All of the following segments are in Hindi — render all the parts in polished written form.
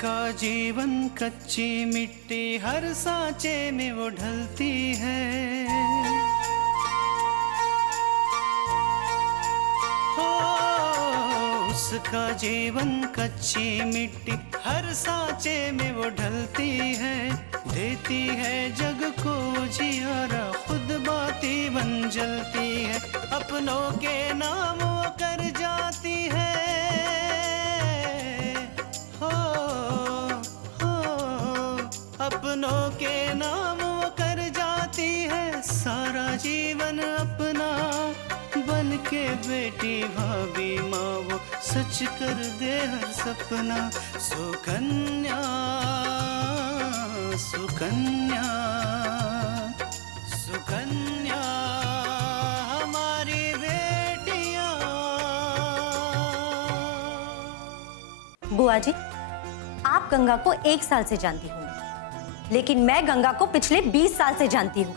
उसका जीवन कच्ची मिट्टी हर सांचे में वो ढलती है। हो उसका जीवन कच्ची मिट्टी हर सांचे में वो ढलती है। देती है जग को जियारा, खुद बाती बन जलती है। अपनों के नाम वो कर जाती है। अपनों के नाम वो कर जाती है। सारा जीवन अपना बन के बेटी भाभी माँ वो सच कर दे हर सपना। सुकन्या सुकन्या सुकन्या हमारी बेटियाँ। बुआ जी, आप गंगा को 1 साल से जानती हूँ, लेकिन मैं गंगा को पिछले 20 साल से जानती हूँ,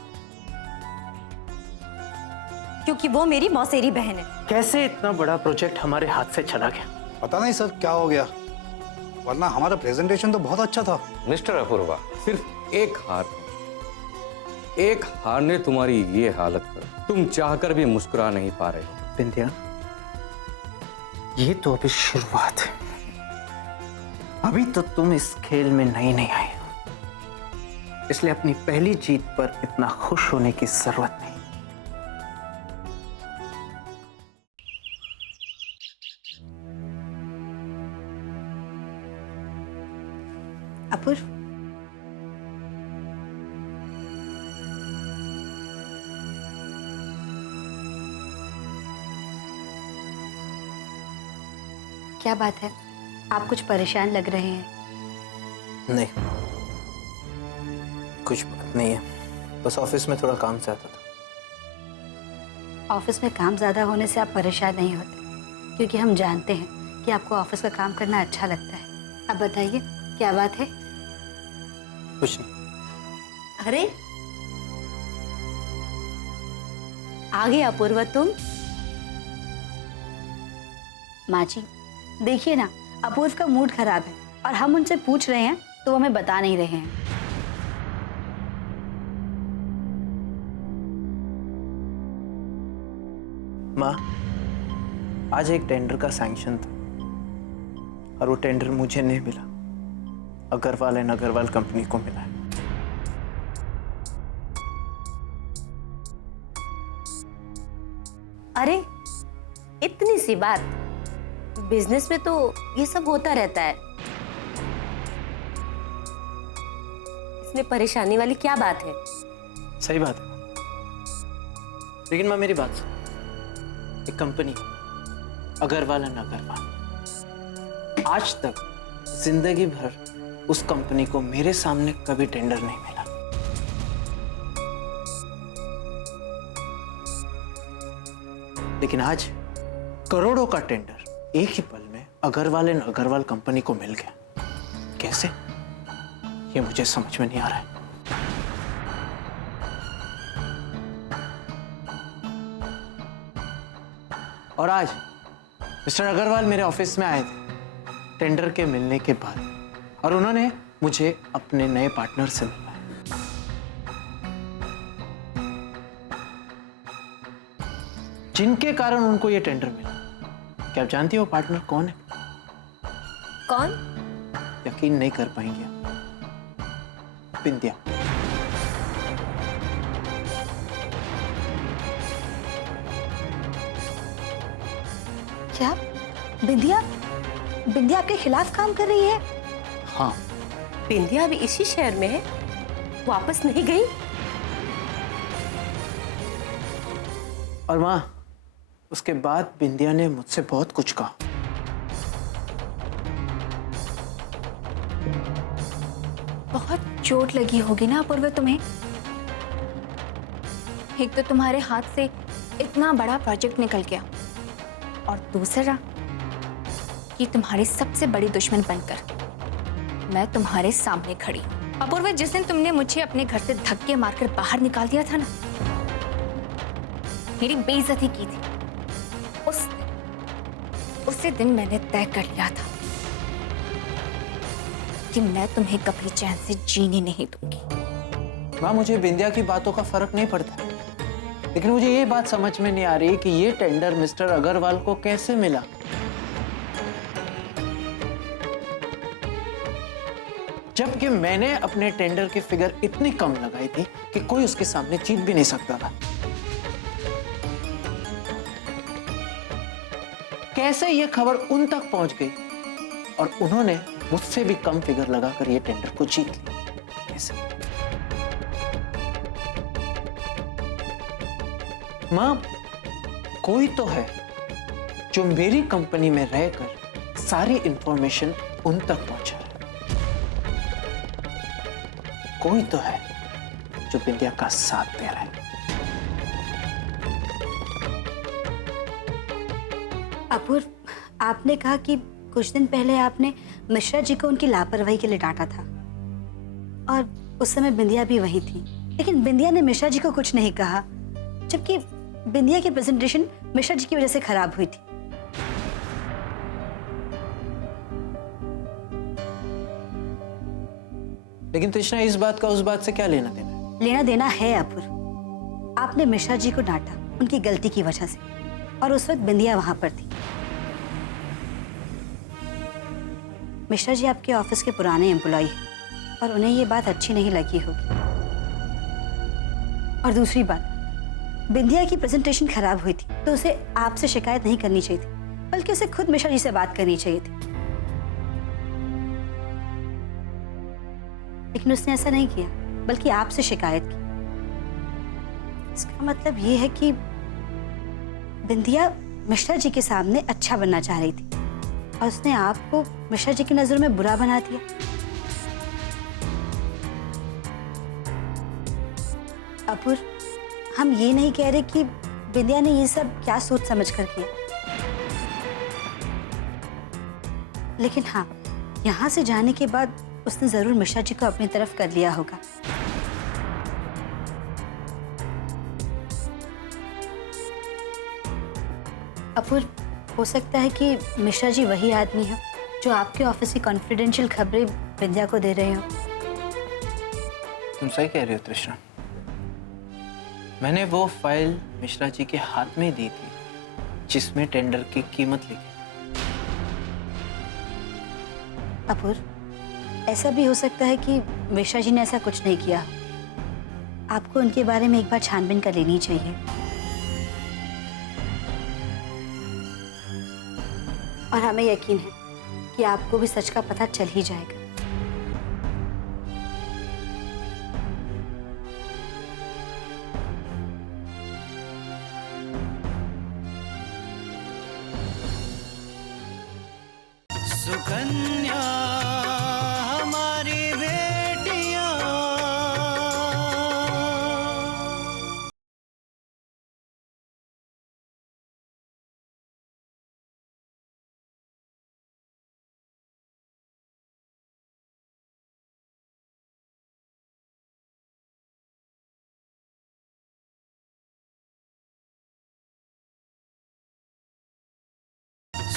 क्योंकि वो मेरी मौसेरी बहन है। कैसे इतना बड़ा प्रोजेक्ट हमारे हाथ से चला गया? पता नहीं सर क्या हो गया, वरना हमारा प्रेजेंटेशन तो बहुत अच्छा था। मिस्टर अपूर्वा, सिर्फ एक हार ने तुम्हारी ये हालत कर, तुम चाहकर भी मुस्कुरा नहीं पा रहे हो। बिंदिया, ये तो अभी शुरुआत है। अभी तो तुम इस खेल में नई आई हो, इसलिए अपनी पहली जीत पर इतना खुश होने की जरूरत नहीं। अपूर्व, क्या बात है? आप कुछ परेशान लग रहे हैं। नहीं, कुछ बात नहीं है, बस ऑफिस में थोड़ा काम ज्यादा था। ऑफिस में काम ज्यादा होने से आप परेशान नहीं होते, क्योंकि हम जानते हैं कि आपको ऑफिस का काम करना अच्छा लगता है। अब बताइए क्या बात है? कुछ नहीं। अरे आ गए अपूर्व तुम। माँ जी देखिए ना, अपूर्व का मूड खराब है और हम उनसे पूछ रहे हैं तो वो हमें बता नहीं रहे हैं। माँ, आज एक टेंडर का सैंक्शन था और वो टेंडर मुझे नहीं मिला, अग्रवाल एंड अग्रवाल कंपनी को मिला है। अरे इतनी सी बात, बिजनेस में तो ये सब होता रहता है, इसमें परेशानी वाली क्या बात है? सही बात है, लेकिन माँ मेरी बात सुन। एक कंपनी अग्रवाल एंड अग्रवाल, आज तक जिंदगी भर उस कंपनी को मेरे सामने कभी टेंडर नहीं मिला। लेकिन आज करोड़ों का टेंडर एक ही पल में अग्रवाल एंड अग्रवाल कंपनी को मिल गया। कैसे, ये मुझे समझ में नहीं आ रहा है। और आज मिस्टर अग्रवाल मेरे ऑफिस में आए थे टेंडर के मिलने के बाद, और उन्होंने मुझे अपने नए पार्टनर से मिलवाया। जिनके कारण उनको ये टेंडर मिला। क्या आप जानती हो पार्टनर कौन है? कौन? यकीन नहीं कर पाएंगे। बिंदिया। क्या बिंदिया? बिंदिया आपके खिलाफ काम कर रही है? हाँ। बिंदिया अभी इसी शहर में है, वापस नहीं गई? और माँ, उसके बाद बिंदिया ने मुझसे बहुत कुछ कहा। बहुत चोट लगी होगी ना अपूर्व तुम्हें? एक तो तुम्हारे हाथ से इतना बड़ा प्रोजेक्ट निकल गया, और दूसरा कि तुम्हारी सबसे बड़ी दुश्मन बनकर मैं तुम्हारे सामने खड़ी हूं। अपूर्व, जिस दिन तुमने मुझे अपने घर से धक्के मारकर बाहर निकाल दिया था ना, मेरी बेइज्जती की थी, उसी दिन मैंने तय कर लिया था कि मैं तुम्हें कभी चैन से जीने नहीं दूंगी। माँ, मुझे बिंदिया की बातों का फर्क नहीं पड़ता, लेकिन मुझे ये बात समझ में नहीं आ रही कि ये टेंडर मिस्टर अग्रवाल को कैसे मिला। जबकि मैंने अपने टेंडर की फिगर इतनी कम लगाई थी कि कोई उसके सामने जीत भी नहीं सकता था। कैसे ये खबर उन तक पहुंच गई और उन्होंने मुझसे भी कम फिगर लगाकर ये टेंडर को जीत लिया? कैसे? मां, कोई तो है जो मेरी कंपनी में रहकर सारी इंफॉर्मेशन उन तक पहुंचा है। कोई तो है जो बिंदिया का साथ दे रहा है। अपूर्व, आपने कहा कि कुछ दिन पहले आपने मिश्रा जी को उनकी लापरवाही के लिए डांटा था और उस समय बिंदिया भी वही थी, लेकिन बिंदिया ने मिश्रा जी को कुछ नहीं कहा, जबकि बिंदिया की प्रेजेंटेशन मिश्रा जी की वजह से खराब हुई थी। लेकिन तृष्णा, इस बात का उस बात से क्या लेना देना है? लेना देना है अपूर्व। आपने मिश्रा जी को डांटा उनकी गलती की वजह से, और उस वक्त बिंदिया वहां पर थी। मिश्रा जी आपके ऑफिस के पुराने एम्प्लॉय हैं और उन्हें ये बात अच्छी नहीं लगी होगी। और दूसरी बात, बिंदिया की प्रेजेंटेशन खराब हुई थी तो उसे आपसे शिकायत नहीं करनी चाहिए थी, बल्कि उसे खुद मिश्रा जी से बात करनी चाहिए थी। लेकिन उसने ऐसा नहीं किया, बल्कि आपसे शिकायत की। इसका मतलब ये है कि बिंदिया मिश्रा जी के सामने अच्छा बनना चाह रही थी और उसने आपको मिश्रा जी की नजरों में बुरा बना दिया। अपूर्व, हम ये नहीं कह रहे कि बिंदिया ने ये सब क्या सोच समझ कर किया, लेकिन हाँ, यहाँ से जाने के बाद उसने जरूर मिश्रा जी को अपनी तरफ कर लिया होगा। अपूर्व, हो सकता है कि मिश्रा जी वही आदमी हो जो आपके ऑफिस की कॉन्फिडेंशियल खबरें बिंदिया को दे रहे हो। तुम सही कह रही हो तृष्णा। मैंने वो फाइल मिश्रा जी के हाथ में दी थी जिसमें टेंडर की कीमत लिखी। अपूर्व, ऐसा भी हो सकता है कि मिश्रा जी ने ऐसा कुछ नहीं किया। आपको उनके बारे में एक बार छानबीन कर लेनी चाहिए। और हमें यकीन है कि आपको भी सच का पता चल ही जाएगा। सुकन्या हमारी बेटियां,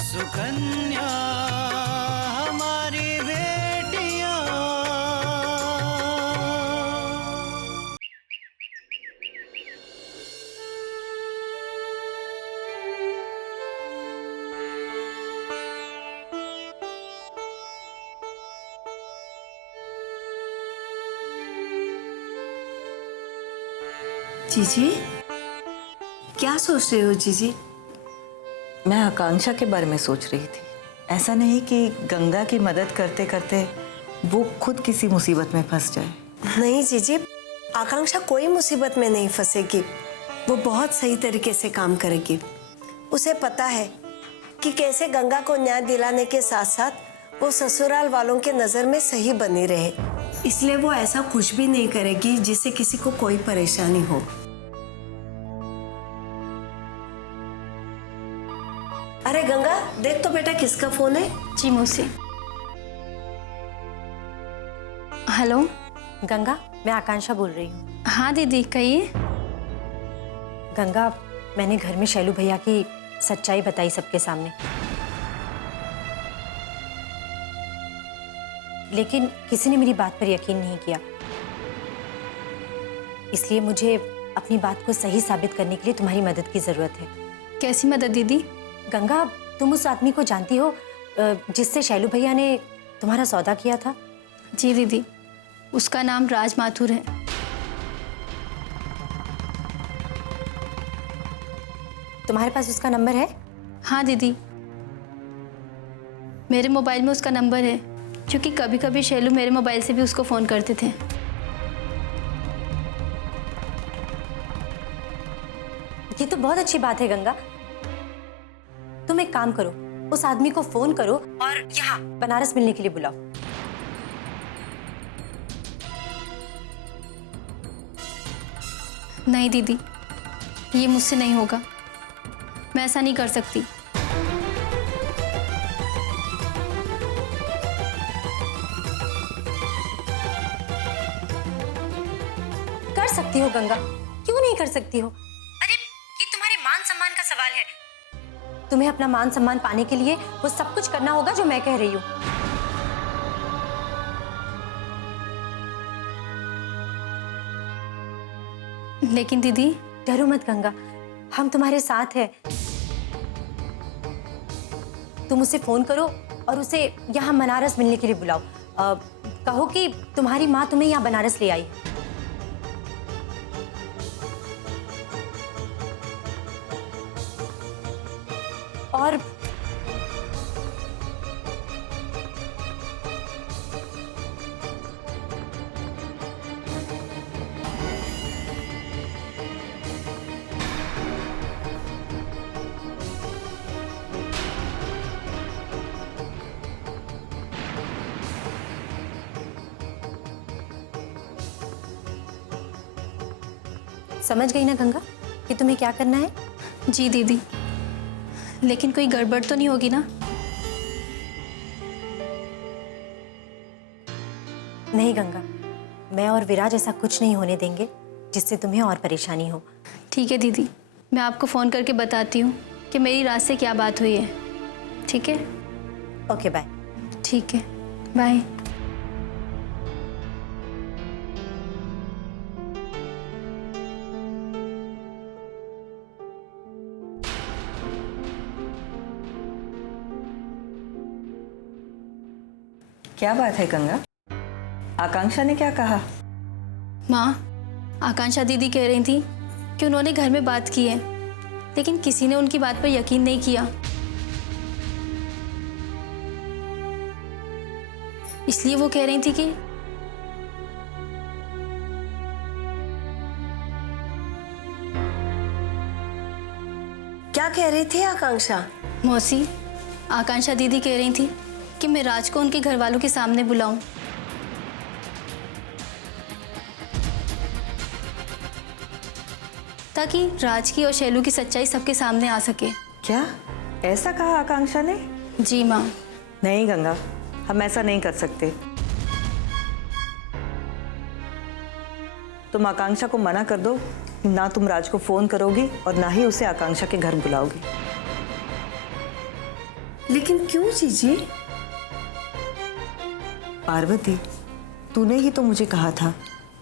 सुकन्या हमारी बेटियां। जीजी, क्या सोच रहे हो जीजी? मैं आकांक्षा के बारे में सोच रही थी। ऐसा नहीं कि गंगा की मदद करते करते वो खुद किसी मुसीबत में फंस जाए। नहीं जीजी, आकांक्षा कोई मुसीबत में नहीं फंसेगी। वो बहुत सही तरीके से काम करेगी। उसे पता है कि कैसे गंगा को न्याय दिलाने के साथ साथ वो ससुराल वालों के नजर में सही बनी रहे, इसलिए वो ऐसा कुछ भी नहीं करेगी जिससे किसी को कोई परेशानी हो। अरे गंगा, देख तो बेटा किसका फोन है। जी मौसी। हेलो। गंगा, मैं आकांक्षा बोल रही हूँ। हाँ दीदी, कहिए। गंगा, मैंने घर में शैलू भैया की सच्चाई बताई सबके सामने, लेकिन किसी ने मेरी बात पर यकीन नहीं किया। इसलिए मुझे अपनी बात को सही साबित करने के लिए तुम्हारी मदद की जरूरत है। कैसी मदद दीदी? गंगा, तुम उस आदमी को जानती हो जिससे शैलू भैया ने तुम्हारा सौदा किया था? जी दीदी, उसका नाम राज माथुर है। तुम्हारे पास उसका नंबर है? हाँ दीदी, मेरे मोबाइल में उसका नंबर है, क्योंकि कभी कभी शैलू मेरे मोबाइल से भी उसको फ़ोन करते थे। ये तो बहुत अच्छी बात है गंगा। तुम एक काम करो, उस आदमी को फोन करो और यहाँ बनारस मिलने के लिए बुलाओ। नहीं दीदी, ये मुझसे नहीं होगा। मैं ऐसा नहीं कर सकती। कर सकती हो गंगा, क्यों नहीं कर सकती हो? अरे ये तुम्हारे मान सम्मान का सवाल है। तुम्हें अपना मान सम्मान पाने के लिए वो सब कुछ करना होगा जो मैं कह रही हूँ। लेकिन दीदी, डरो मत गंगा, हम तुम्हारे साथ हैं। तुम उसे फोन करो और उसे यहाँ बनारस मिलने के लिए बुलाओ। कहो कि तुम्हारी माँ तुम्हें यहाँ बनारस ले आई। और समझ गई ना गंगा कि तुम्हें क्या करना है? जी दीदी, लेकिन कोई गड़बड़ तो नहीं होगी ना? नहीं गंगा, मैं और विराज ऐसा कुछ नहीं होने देंगे जिससे तुम्हें और परेशानी हो। ठीक है दीदी, मैं आपको फ़ोन करके बताती हूँ कि मेरी रात से क्या बात हुई है। ठीक है? Okay bye. ठीक है, बाय। क्या बात है गंगा? आकांक्षा ने क्या कहा? माँ, आकांक्षा दीदी कह रही थी कि उन्होंने घर में बात की है, लेकिन किसी ने उनकी बात पर यकीन नहीं किया। इसलिए वो कह रही थी कि क्या कह रही थी आकांक्षा? मौसी, आकांक्षा दीदी कह रही थी कि मैं राज को उनके घर वालों के सामने बुलाऊं। ताकि राज की और शैलू की सच्चाई सबके सामने आ सके। क्या ऐसा कहा आकांक्षा ने? जी माँ। नहीं गंगा, हम ऐसा नहीं कर सकते। तुम आकांक्षा को मना कर दो, ना तुम राज को फोन करोगी और ना ही उसे आकांक्षा के घर बुलाओगी। लेकिन क्यों जीजी? पार्वती, तूने ही तो मुझे कहा था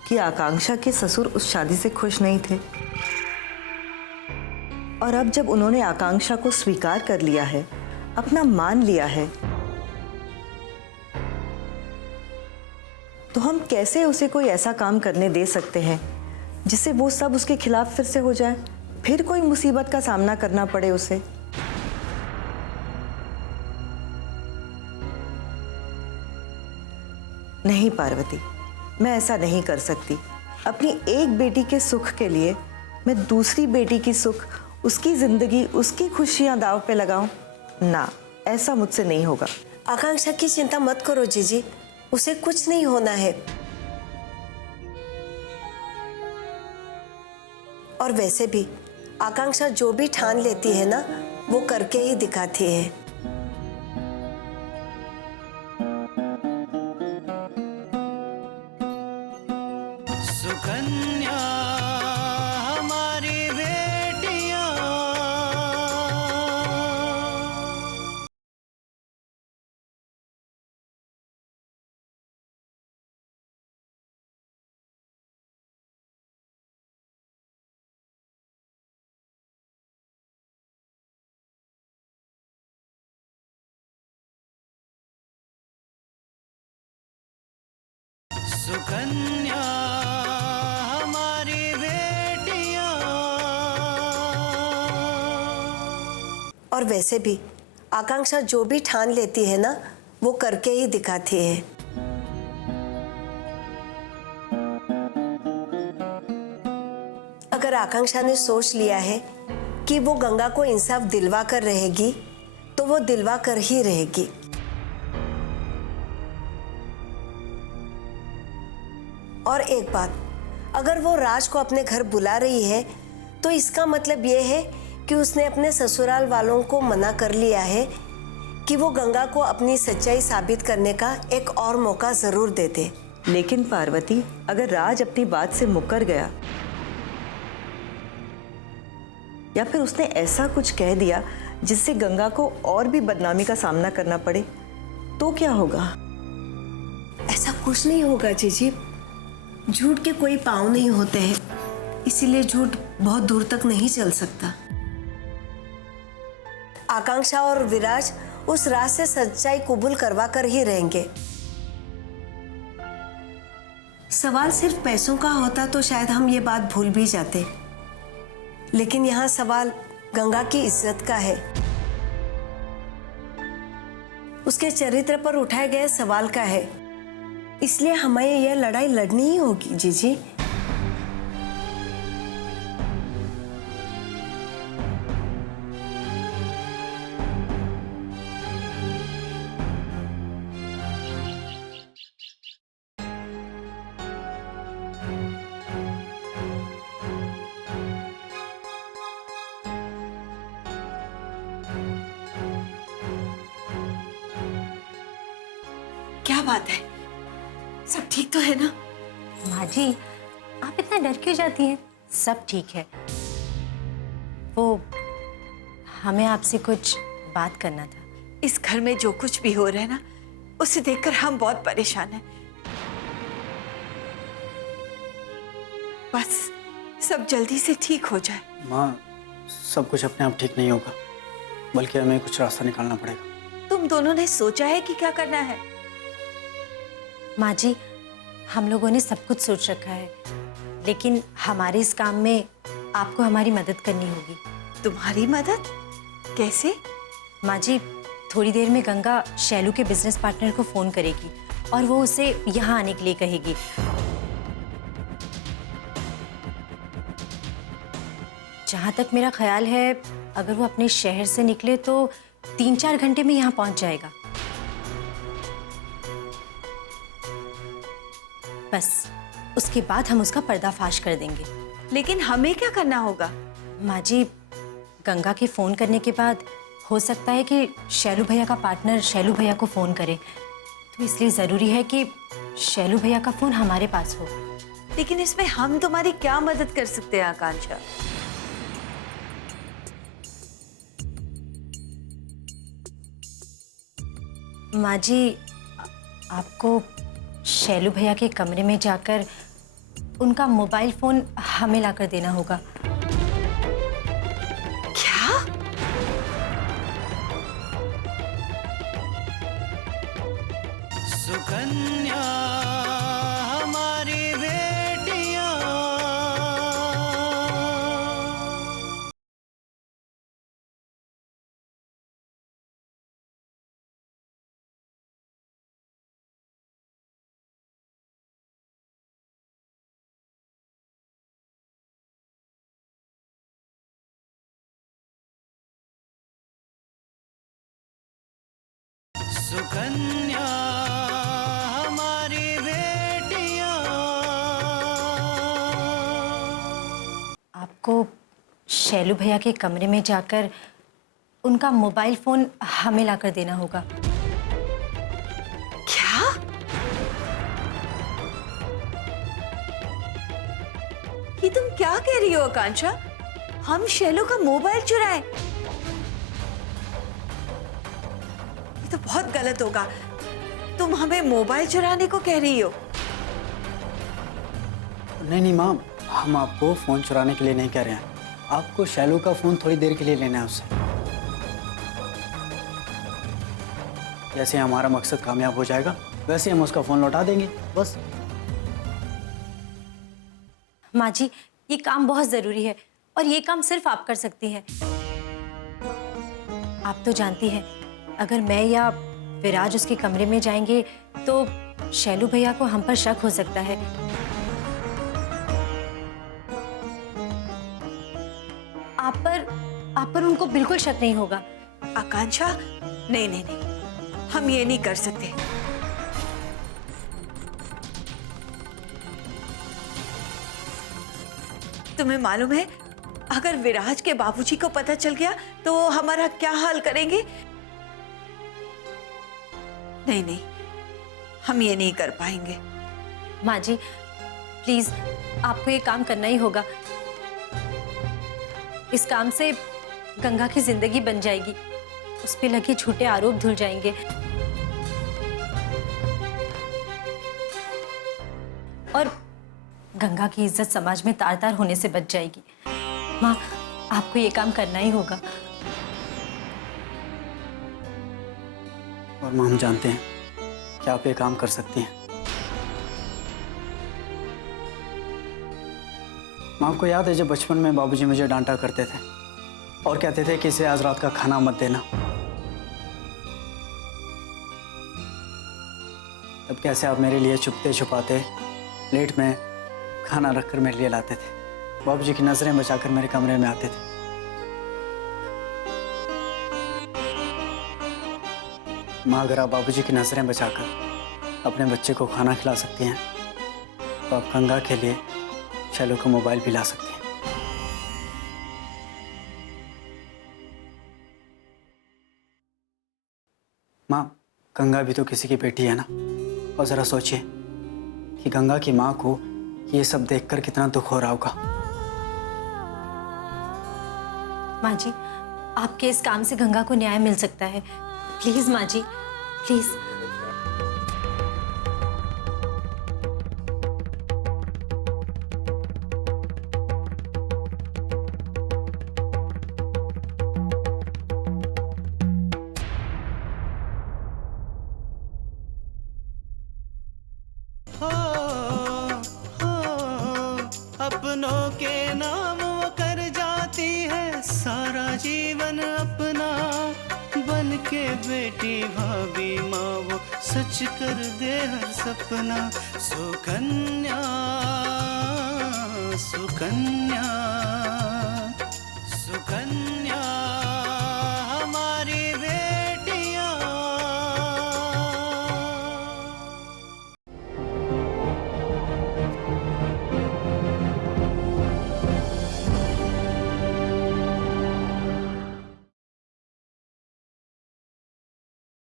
कि आकांक्षा के ससुर उस शादी से खुश नहीं थे, और अब जब उन्होंने आकांक्षा को स्वीकार कर लिया है, अपना मान लिया है, तो हम कैसे उसे कोई ऐसा काम करने दे सकते हैं जिससे वो सब उसके खिलाफ फिर से हो जाए, फिर कोई मुसीबत का सामना करना पड़े उसे। नहीं पार्वती, मैं ऐसा नहीं कर सकती। अपनी एक बेटी के सुख के लिए मैं दूसरी बेटी की सुख, उसकी जिंदगी, उसकी खुशियां दांव पे लगाऊं? ना, ऐसा मुझसे नहीं होगा। आकांक्षा की चिंता मत करो जीजी, उसे कुछ नहीं होना है। और वैसे भी आकांक्षा जो भी ठान लेती है ना, वो करके ही दिखाती है। सुकन्या हमारी बेटियां। और वैसे भी आकांक्षा जो भी ठान लेती है ना, वो करके ही दिखाती है। अगर आकांक्षा ने सोच लिया है कि वो गंगा को इंसाफ दिलवा कर रहेगी, तो वो दिलवा कर ही रहेगी। और एक बात, अगर वो राज को अपने घर बुला रही है, तो इसका मतलब ये है कि उसने अपने ससुराल वालों को मना कर लिया है कि वो गंगा को अपनी सच्चाई साबित करने का एक और मौका जरूर दे दे। लेकिन पार्वती, अगर राज अपनी बात से मुकर गया या फिर उसने ऐसा कुछ कह दिया जिससे गंगा को और भी बदनामी का सामना करना पड़े, तो क्या होगा? ऐसा कुछ नहीं होगा जीजी। झूठ के कोई पाँव नहीं होते हैं, इसीलिए झूठ बहुत दूर तक नहीं चल सकता। आकांक्षा और विराज उस राज से सच्चाई कबूल करवा कर ही रहेंगे। सवाल सिर्फ पैसों का होता तो शायद हम ये बात भूल भी जाते, लेकिन यहाँ सवाल गंगा की इज्जत का है, उसके चरित्र पर उठाए गए सवाल का है। इसलिए हमें यह लड़ाई लड़नी ही होगी जीजी। क्या बात है, सब ठीक तो है ना? माँ जी, आप इतना डर क्यों जाती हैं? सब ठीक है। वो हमें आपसे कुछ बात करना था। इस घर में जो कुछ भी हो रहा है ना, उसे देखकर हम बहुत परेशान हैं। बस सब जल्दी से ठीक हो जाए। माँ, सब कुछ अपने आप ठीक नहीं होगा, बल्कि हमें कुछ रास्ता निकालना पड़ेगा। तुम दोनों ने सोचा है कि क्या करना है? माँ जी, हम लोगों ने सब कुछ सोच रखा है, लेकिन हमारे इस काम में आपको हमारी मदद करनी होगी। तुम्हारी मदद? कैसे? माँ जी, थोड़ी देर में गंगा शैलू के बिजनेस पार्टनर को फोन करेगी और वो उसे यहाँ आने के लिए कहेगी। जहाँ तक मेरा ख्याल है, अगर वो अपने शहर से निकले तो 3-4 घंटे में यहाँ पहुँच जाएगा। बस उसके बाद हम उसका पर्दाफाश कर देंगे। लेकिन हमें क्या करना होगा? माँ जी, गंगा के फोन करने के बाद हो सकता है कि शैलू भैया का पार्टनर शैलू भैया को फोन करे, तो इसलिए जरूरी है कि शैलू भैया का फोन हमारे पास हो। लेकिन इसमें हम तुम्हारी क्या मदद कर सकते हैं आकांक्षा? माँ जी, आपको शैलू भैया के कमरे में जाकर उनका मोबाइल फोन हमें लाकर देना होगा। क्या? सुकन्या हमारी बेटियां। सुकन्या हमारी बेटियां। आपको शैलू भैया के कमरे में जाकर उनका मोबाइल फोन हमें लाकर देना होगा। क्या? ये तुम क्या कह रही हो आकांक्षा? हम शैलू का मोबाइल चुराए? ये तो बहुत गलत होगा। तुम हमें मोबाइल चुराने को कह रही हो? नहीं नहीं माँ, हम आपको फोन चुराने के लिए नहीं कह रहे हैं। आपको शैलू का फोन थोड़ी देर के लिए लेना है उससे। जैसे हमारा मकसद कामयाब हो जाएगा, वैसे हम उसका फोन लौटा देंगे, बस। माँ जी, ये काम बहुत ज़रूरी है और ये काम सिर्फ आप कर सकती हैं। आप तो जानती हैं, अगर मैं या विराज उसके कमरे में जाएंगे तो शैलू भैया को हम पर शक हो सकता है। आप पर उनको बिल्कुल शक नहीं होगा। आकांक्षा, नहीं नहीं नहीं, हम ये नहीं कर सकते। तुम्हें मालूम है, अगर विराज के बाबूजी को पता चल गया तो वो हमारा क्या हाल करेंगे? नहीं नहीं, हम ये नहीं कर पाएंगे। माँ जी, प्लीज आपको ये काम करना ही होगा। इस काम से गंगा की जिंदगी बन जाएगी, उस पे लगे झूठे आरोप धुल जाएंगे। और गंगा की इज्जत समाज में तार तार होने से बच जाएगी। माँ, आपको ये काम करना ही होगा। और माँ, हम जानते हैं कि आप ये काम कर सकती हैं। माँ, आपको याद है जब बचपन में बाबूजी मुझे डांटा करते थे और कहते थे कि इसे आज रात का खाना मत देना, तब कैसे आप मेरे लिए छुपते छुपाते प्लेट में खाना रखकर मेरे लिए लाते थे, बाबूजी की नजरें बचाकर मेरे कमरे में आते थे। माँ, अगर आप बाबूजी की नजरें बचाकर अपने बच्चे को खाना खिला सकती हैं तो आप गंगा के लिए शैलू को मोबाइल भी ला सकती हैं। माँ, गंगा भी तो किसी की बेटी है ना, और जरा सोचिए कि गंगा की माँ को ये सब देखकर कितना दुख हो रहा होगा। माँ जी, आपके इस काम से गंगा को न्याय मिल सकता है। प्लीज माँ जी, प्लीज। अपनों के नाम वो कर जाती है सारा जीवन अपना, बन के बेटी भाभी माँ वो सच कर दे हर सपना। सुकन्या सुकन्या सुकन्या